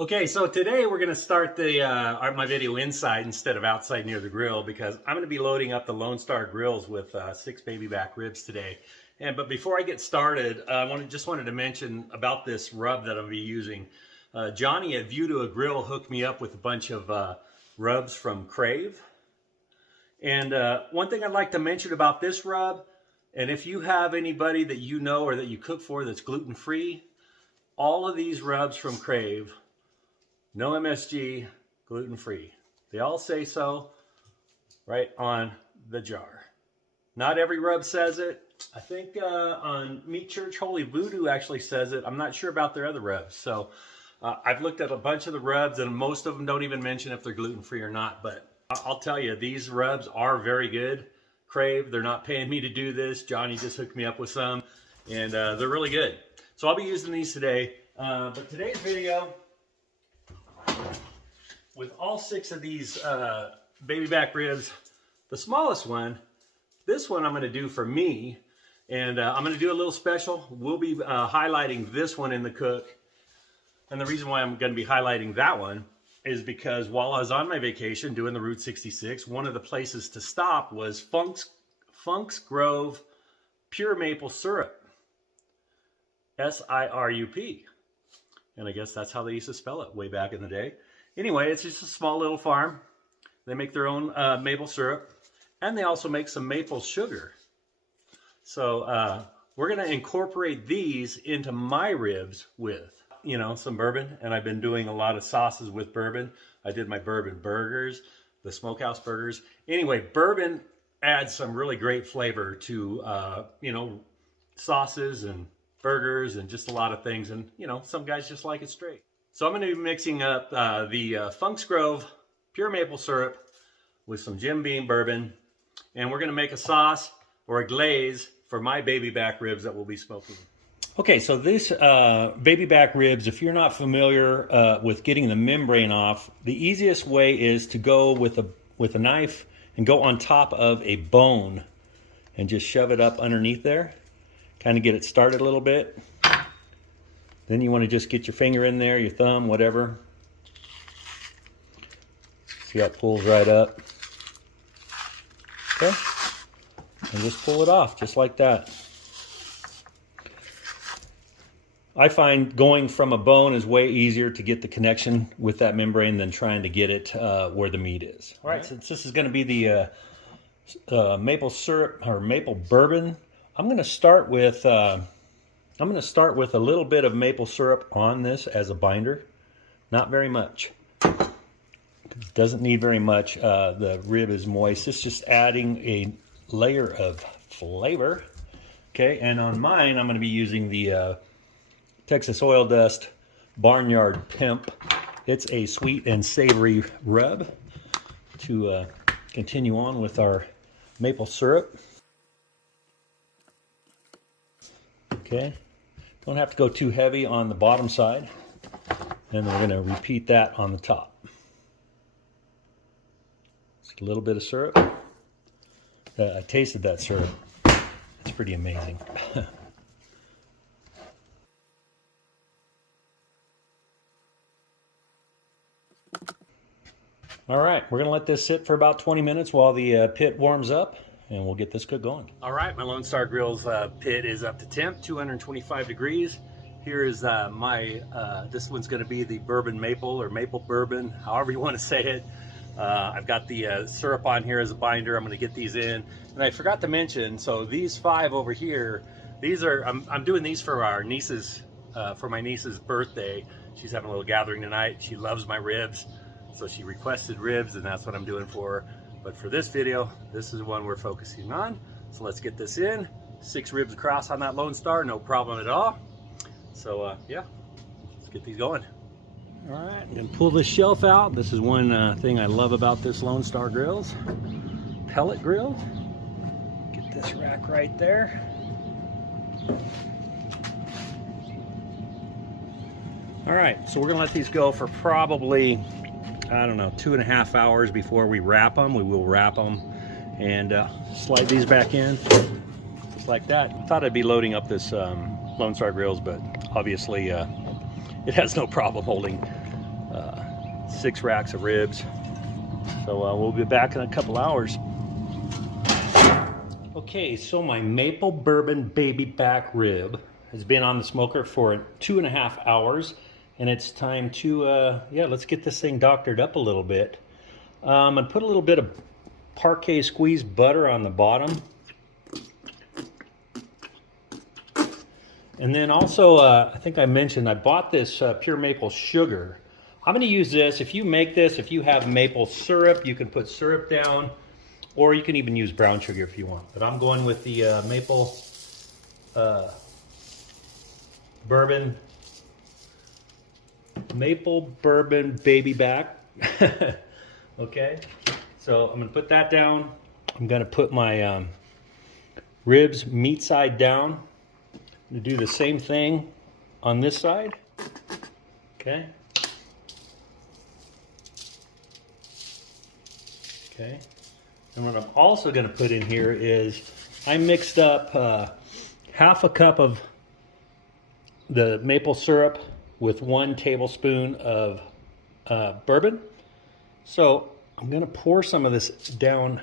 Okay, so today we're going to start my video inside instead of outside near the grill because I'm going to be loading up the Lone Star Grills with 6 baby back ribs today. But before I get started, I just wanted to mention about this rub that I'll be using. Johnny at View to a Grill hooked me up with a bunch of rubs from Crave. And one thing I'd like to mention about this rub, and if you have anybody that you know or that you cook for that's gluten-free, all of these rubs from Crave, no MSG, gluten-free. They all say so right on the jar. Not every rub says it. I think on Meat Church Holy Voodoo actually says it. I'm not sure about their other rubs. So I've looked at a bunch of the rubs and most of them don't even mention if they're gluten-free or not. But I'll tell you, these rubs are very good. Crave, they're not paying me to do this. Johnny just hooked me up with some and they're really good. So I'll be using these today. But today's video, with all 6 of these baby back ribs, the smallest one, this one I'm going to do for me, and I'm going to do a little special. We'll be highlighting this one in the cook, and the reason why I'm going to be highlighting that one is because while I was on my vacation doing the Route 66, one of the places to stop was Funk's Grove Pure Maple Syrup, S-I-R-U-P, and I guess that's how they used to spell it way back in the day. Anyway, it's just a small little farm. They make their own maple syrup, and they also make some maple sugar. So we're going to incorporate these into my ribs with, you know, some bourbon. And I've been doing a lot of sauces with bourbon. I did my bourbon burgers, the smokehouse burgers. Anyway, bourbon adds some really great flavor to, you know, sauces and burgers and just a lot of things. And, you know, some guys just like it straight. So I'm going to be mixing up the Funk's Grove Pure Maple Syrup with some Jim Beam bourbon. And we're going to make a sauce or a glaze for my baby back ribs that we'll be smoking. Okay, so this baby back ribs, if you're not familiar with getting the membrane off, the easiest way is to go with a knife and go on top of a bone and just shove it up underneath there. Kind of get it started a little bit. Then you want to just get your finger in there, your thumb, whatever. See how it pulls right up. Okay. And just pull it off, just like that. I find going from a bone is way easier to get the connection with that membrane than trying to get it where the meat is. All right, since this is going to be the maple syrup or maple bourbon, I'm going to start with a little bit of maple syrup on this as a binder. Not very much. It doesn't need very much. The rib is moist. It's just adding a layer of flavor. Okay, and on mine, I'm going to be using the Texas Oil Dust Barnyard Pimp. It's a sweet and savory rub to continue on with our maple syrup. Okay. Don't have to go too heavy on the bottom side. And we're going to repeat that on the top. Just a little bit of syrup. I tasted that syrup. It's pretty amazing. All right, we're going to let this sit for about 20 minutes while the pit warms up. And we'll get this cook going. All right, my Lone Star Grill's pit is up to temp, 225 degrees. Here is this one's gonna be the bourbon maple or maple bourbon, however you wanna say it. I've got the syrup on here as a binder. I'm gonna get these in. And I forgot to mention, so these 5 over here, these are, I'm doing these for our niece's, for my niece's birthday. She's having a little gathering tonight. She loves my ribs. So she requested ribs and that's what I'm doing for her. But for this video, this is the one we're focusing on. So let's get this in. 6 ribs across on that Lone Star, no problem at all. So yeah, let's get these going. All right, I'm gonna pull this shelf out. This is one thing I love about this Lone Star Grillz pellet grill. Get this rack right there. All right, so we're gonna let these go for probably, I don't know, 2.5 hours before we wrap them. We will wrap them and slide these back in just like that. I thought I'd be loading up this Lone Star Grillz, but obviously it has no problem holding 6 racks of ribs. So we'll be back in a couple hours. Okay, so my maple bourbon baby back rib has been on the smoker for 2.5 hours, and it's time to, yeah, let's get this thing doctored up a little bit. I'm gonna put a little bit of parquet squeezed butter on the bottom. And then also, I think I mentioned, I bought this pure maple sugar. I'm gonna use this. If you make this, if you have maple syrup, you can put syrup down, or you can even use brown sugar if you want. But I'm going with the maple bourbon baby back. Okay, so I'm gonna put that down. I'm gonna put my ribs meat side down. I'm gonna do the same thing on this side. Okay. Okay. And what I'm also going to put in here is I mixed up 1/2 cup of the maple syrup with 1 tablespoon of bourbon. So I'm going to pour some of this down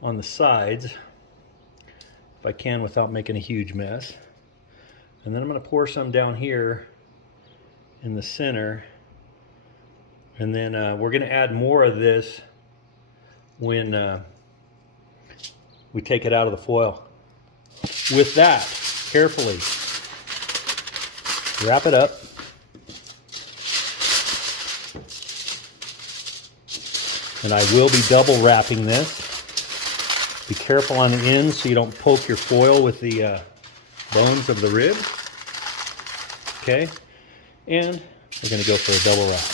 on the sides, if I can without making a huge mess. And then I'm going to pour some down here in the center. And then we're going to add more of this when we take it out of the foil. With that, carefully wrap it up. And I will be double wrapping this. Be careful on the ends so you don't poke your foil with the bones of the rib. Okay, and we're going to go for a double wrap.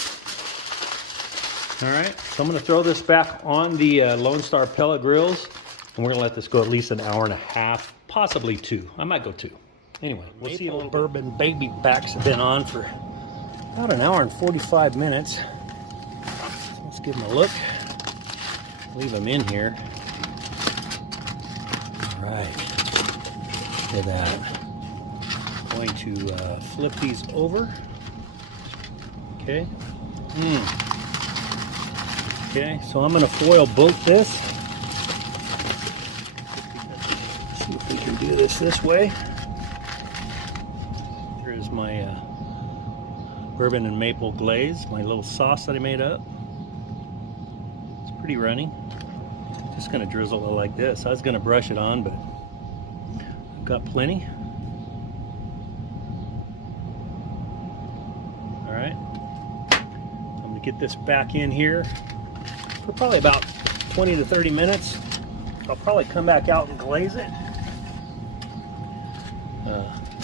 All right, so I'm going to throw this back on the Lone Star pellet grills, and we're going to let this go at least 1.5 hours, possibly 2. I might go 2. Anyway, we'll see. Maple bourbon baby backs have been on for about 1 hour and 45 minutes. So let's give them a look. Leave them in here. All right, look at that. Going to flip these over. Okay. Okay, so I'm going to foil both this. See if we can do this way. Here's my bourbon and maple glaze, my little sauce that I made up. It's pretty runny. Just going to drizzle it like this. I was going to brush it on, but I've got plenty. All right, I'm going to get this back in here for probably about 20 to 30 minutes. I'll probably come back out and glaze it.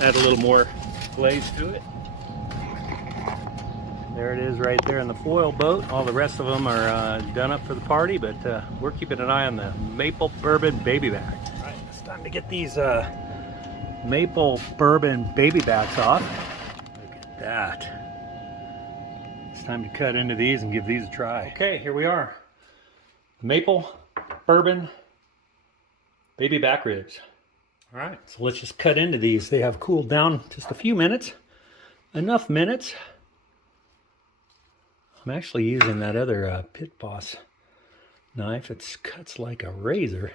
Add a little more glaze to it. There it is right there in the foil boat. All the rest of them are done up for the party, but we're keeping an eye on the maple bourbon baby back. All right, it's time to get these maple bourbon baby backs off. Look at that. It's time to cut into these and give these a try. Okay, here we are. Maple bourbon baby back ribs. All right, so let's just cut into these. They have cooled down just a few minutes, enough minutes. I'm actually using that other Pit Boss knife. It cuts like a razor.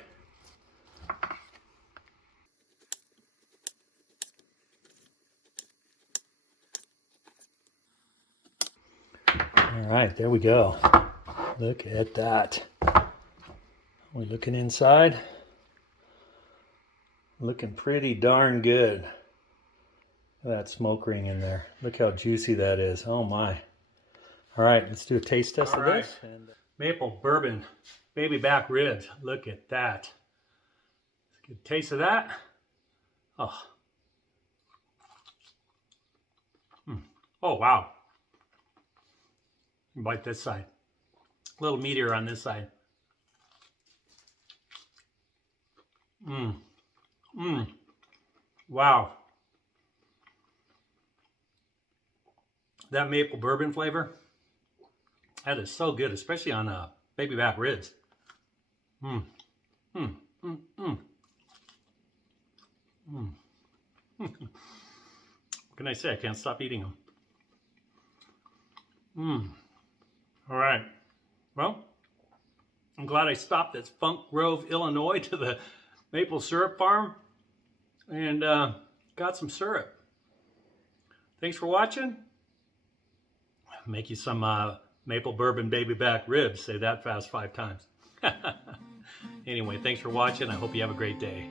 All right, there we go. Look at that. We're looking inside. Looking pretty darn good. Look at that smoke ring in there. Look how juicy that is. Oh my. All right, let's do a taste test of this. And maple bourbon baby back ribs. Look at that. Let's get a taste of that. Oh. Oh, wow. Bite this side. A little meatier on this side. Wow. That maple bourbon flavor, that is so good, especially on baby back ribs. What can I say? I can't stop eating them. All right. Well, I'm glad I stopped at Spunk Grove, Illinois to the maple syrup farm and got some syrup. Thanks for watching. Make you some maple bourbon baby back ribs. Say that fast 5 times. Anyway, thanks for watching. I hope you have a great day.